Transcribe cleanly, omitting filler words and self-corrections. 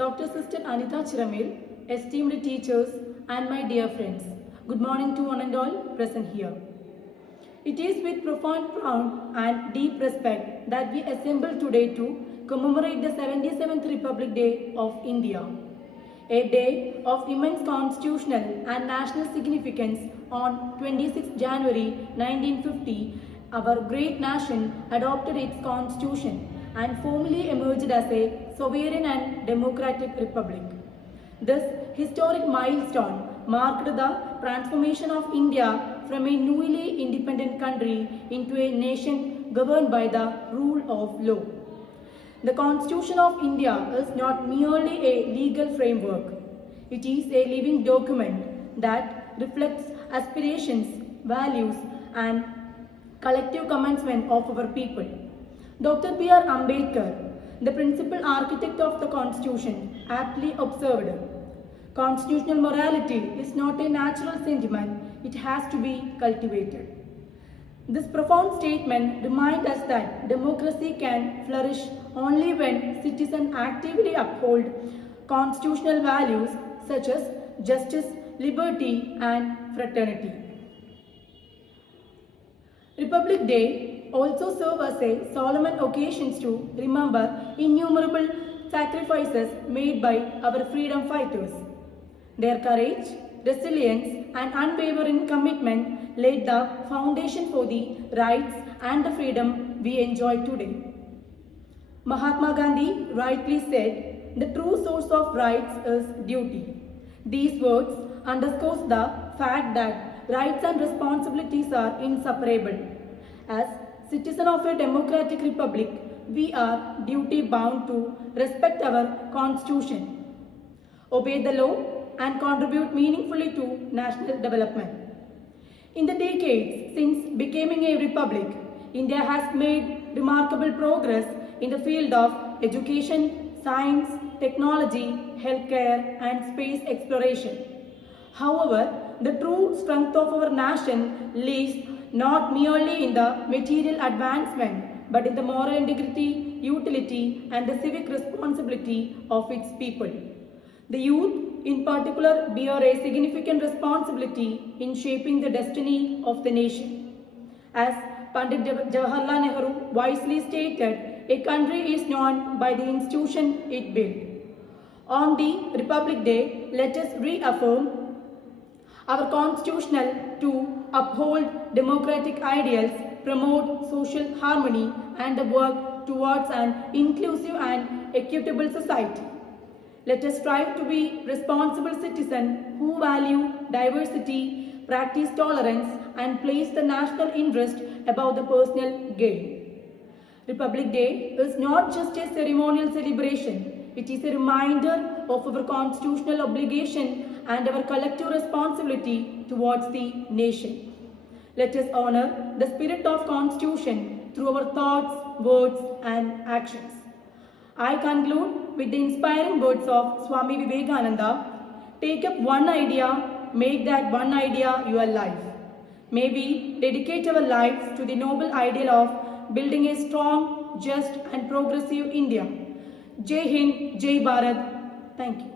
Dr. Sister Anita Chiramil, esteemed teachers, and my dear friends. Good morning to one and all present here. It is with profound pride and deep respect that we assemble today to commemorate the 77th Republic Day of India, a day of immense constitutional and national significance. On 26 January 1950, our great nation adopted its constitution and formally emerged as a sovereign and democratic republic. This historic milestone marked the transformation of India from a newly independent country into a nation governed by the rule of law. The Constitution of India is not merely a legal framework. It is a living document that reflects aspirations, values, and collective commencement of our people. Dr. B.R. Ambedkar, the principal architect of the Constitution, aptly observed, constitutional morality is not a natural sentiment, it has to be cultivated. This profound statement reminds us that democracy can flourish only when citizens actively uphold constitutional values such as justice, liberty, and fraternity. Republic Day also serves as a solemn occasion to remember innumerable sacrifices made by our freedom fighters. Their courage, resilience, and unwavering commitment laid the foundation for the rights and the freedom we enjoy today. Mahatma Gandhi rightly said, "The true source of rights is duty." These words underscore the fact that rights and responsibilities are inseparable. As citizens of a democratic republic, we are duty bound to respect our constitution, obey the law, and contribute meaningfully to national development. In the decades since becoming a republic, India has made remarkable progress in the field of education, science, technology, healthcare, and space exploration. However, the true strength of our nation lies not merely in the material advancement, but in the moral integrity, utility, and the civic responsibility of its people. The youth, in particular, bear a significant responsibility in shaping the destiny of the nation. As Pandit Jawaharlal Nehru wisely stated, a country is known by the institution it built. On the Republic Day, let us reaffirm our constitutional to uphold democratic ideals, promote social harmony, and work towards an inclusive and equitable society. Let us strive to be responsible citizens who value diversity, practice tolerance, and place the national interest above the personal gain. Republic Day is not just a ceremonial celebration, it is a reminder of our constitutional obligation and our collective responsibility towards the nation. Let us honor the spirit of Constitution through our thoughts, words, and actions. I conclude with the inspiring words of Swami Vivekananda: take up one idea, make that one idea your life. May we dedicate our lives to the noble ideal of building a strong, just, and progressive India. Jai Hind, Jai Bharat. Thank you.